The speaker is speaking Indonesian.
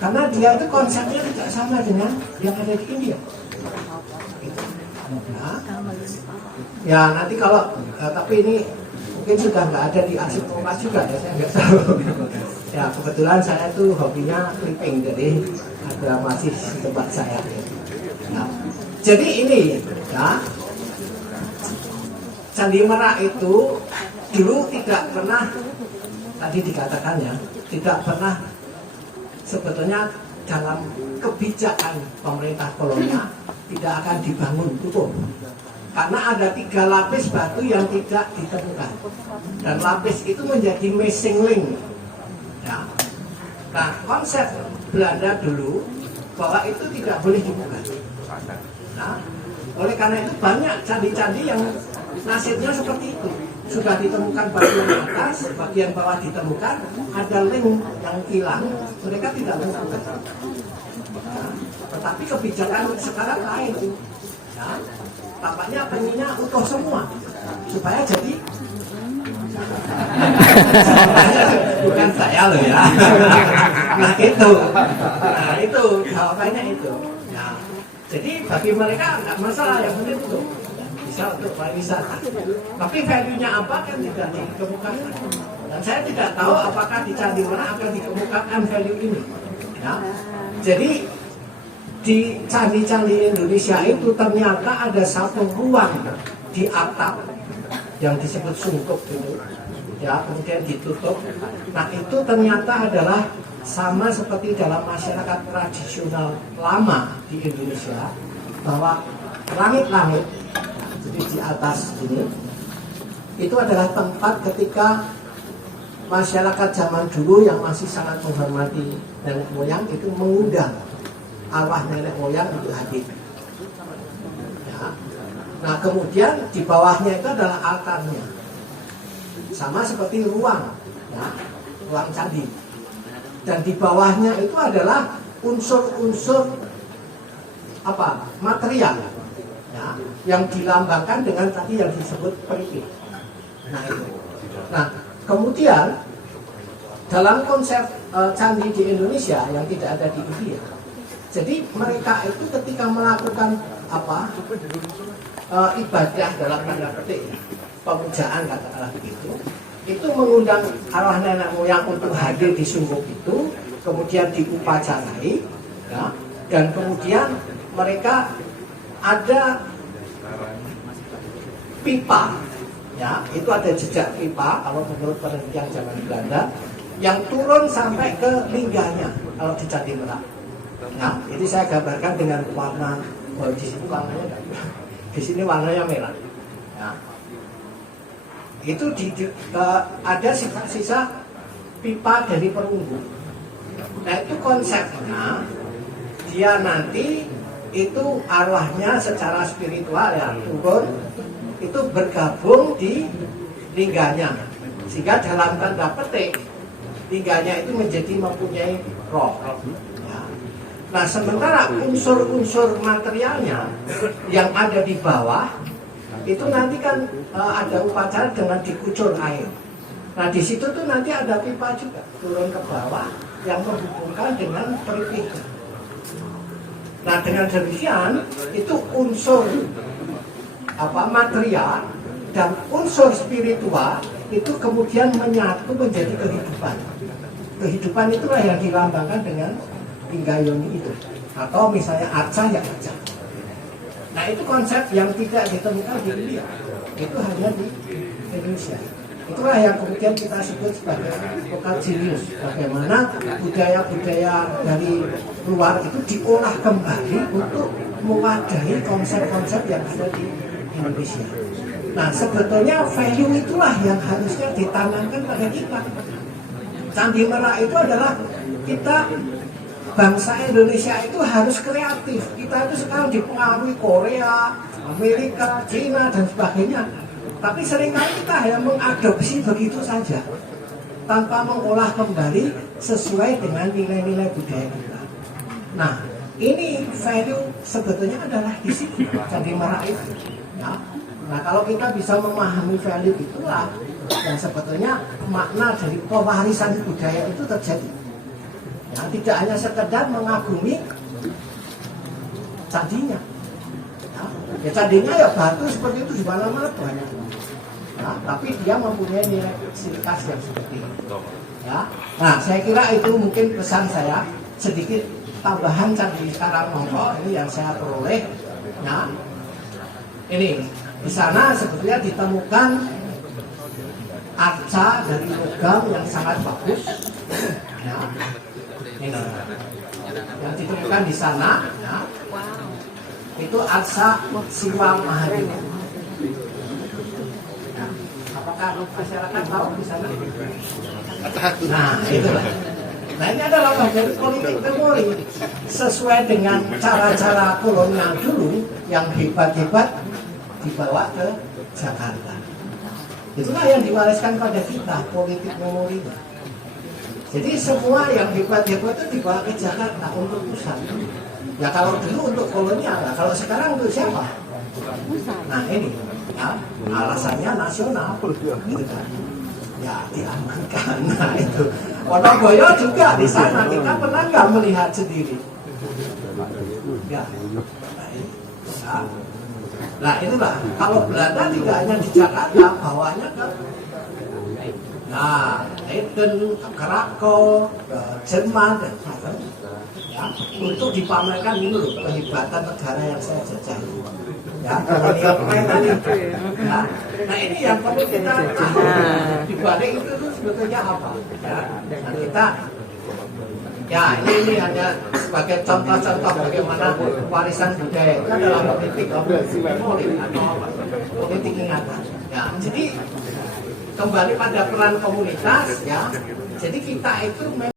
Karena dia itu konsepnya tidak sama dengan yang ada di India. Nah, ya nanti kalau tapi ini mungkin sudah nggak ada di arsip Kompas juga ya, saya nggak tahu. Ya kebetulan saya tuh hobinya clipping, jadi ada masih di tempat saya. Nah, jadi ini ya, Candi Merak itu dulu tidak pernah, tadi dikatakan ya, tidak pernah sebetulnya dalam kebijakan pemerintah kolonial tidak akan dibangun utuh. Karena ada 3 lapis batu yang tidak ditemukan. Dan lapis itu menjadi missing link. Ya. Nah, konsep Belanda dulu bahwa itu tidak boleh dibuka. Nah, oleh karena itu banyak candi-candi yang nasibnya seperti itu. Sudah ditemukan bagian atas, bagian bawah ditemukan, ada link yang hilang, mereka tidak membuka. Nah, tetapi kebijakan sekarang lain. Ya. Tampaknya pengennya utuh semua supaya jadi bukan saya loh ya. Nah itu jawabannya itu. Nah, jadi bagi mereka nggak masalah, yang penting itu bisa untuk pariwisata. Tapi value-nya apa kan tidak dikemukakan. Dan saya tidak tahu apakah di Candi Merak akan dikemukakan value ini. Ya. Jadi di candi-candi Indonesia itu ternyata ada satu ruang di atap yang disebut sungkup itu, ya kemudian ditutup. Nah itu ternyata adalah sama seperti dalam masyarakat tradisional lama di Indonesia, bahwa langit-langit, jadi di atas ini, itu adalah tempat ketika masyarakat zaman dulu yang masih sangat menghormati nenek moyang itu mengundang arwah nenek moyang untuk hadir. Ya. Nah kemudian di bawahnya itu adalah altarnya, sama seperti ruang, ya, ruang candi. Dan di bawahnya itu adalah unsur-unsur apa material, ya, yang dilambangkan dengan tadi yang disebut perikil. Nah itu. Nah kemudian dalam konsep candi di Indonesia yang tidak ada di India. Jadi mereka itu ketika melakukan apa ibadah dalam tanda petik, pemujaan katakanlah begitu, itu mengundang arwah nenek moyang untuk hadir di sungkup itu, kemudian diupacarai, ya, dan kemudian mereka ada pipa, ya, itu ada jejak pipa kalau menurut penelitian zaman Belanda yang turun sampai ke lingganya kalau di Candi Merak. Nah, ini saya gambarkan dengan warna, di sini warnanya di sini warnanya merah. Ya. Itu ada sisa-sisa pipa dari perunggu. Nah, itu konsepnya dia nanti itu arwahnya secara spiritual ya turun itu bergabung di lingganya, sehingga dalam tanda petik lingganya itu menjadi mempunyai roh. Nah sementara unsur-unsur materialnya yang ada di bawah itu nanti kan ada upacara dengan dikucur air. Nah di situ tuh nanti ada pipa juga turun ke bawah yang menghubungkan dengan peripit. Nah dengan demikian itu unsur apa material dan unsur spiritual itu kemudian menyatu menjadi kehidupan. Kehidupan itulah yang dilambangkan dengan Linggayoni itu, atau misalnya arca ya arca. Nah itu konsep yang tidak ditemukan di India, itu hanya di Indonesia. Itulah yang kemudian kita sebut sebagai lokal genius. Bagaimana budaya-budaya dari luar itu diolah kembali untuk mewadahi konsep-konsep yang ada di Indonesia. Nah sebetulnya value itulah yang harusnya ditanamkan pada kita. Candi Merak itu adalah kita bangsa Indonesia itu harus kreatif. Kita itu sekarang dipengaruhi Korea, Amerika, Cina dan sebagainya. Tapi seringkali kita hanya mengadopsi begitu saja tanpa mengolah kembali sesuai dengan nilai-nilai budaya kita. Nah, ini value sebetulnya adalah di situ Candi Merak itu. Ya. Nah, kalau kita bisa memahami value itulah yang sebetulnya makna dari pewarisan budaya itu terjadi. Ya, tidak hanya sekedar mengagumi candinya. Ya, candinya ya batu seperti itu di mana-mana banyak. Ya, tapi dia mempunyai nilai ciri khas yang seperti itu. Ya. Nah, saya kira itu mungkin pesan saya sedikit tambahan Candi Karangmongko ini yang saya peroleh. Nah, ini di sana sebetulnya ditemukan arca dari logam yang sangat bagus. Ya. Ini yang ditemukan di sana. Ya. Itu arca Siwa Mahadewa. Nah, apakah masyarakat tahu di sana? Nah, itulah. Nah, ini adalah bagian politik memori sesuai dengan cara-cara kolonial dulu yang hebat-hebat dibawa ke Jakarta. Itulah yang diwariskan pada kita, politik memorinya. Jadi semua yang hebat-hebat itu dibawa ke Jakarta untuk pusat. Ya kalau dulu untuk kolonial, nah, kalau sekarang untuk siapa? Nah ini, ya, alasannya nasional, gitu kan? Ya diamankan. Nah itu, Wonoboyo juga di sana kita pernah nggak melihat sendiri? Ya, nah itulah. Kalau Belanda tidak hanya di Jakarta, bawanya ke, nah Leiden, ke Krakow, ke Jerman dan sebagainya. Ya, untuk dipamerkan ini loh kehebatan negara yang saya jajah. Ya, kolonial tadi. Ya, nah ini yang perlu kita tahu. Di balik itu sebetulnya apa? Ya, nah kita, ya ini hanya sebagai contoh-contoh bagaimana warisan budaya itu adalah politik memori atau apa? Politik ingatan. Ya, jadi kembali pada peran komunitas. Ya, jadi kita itu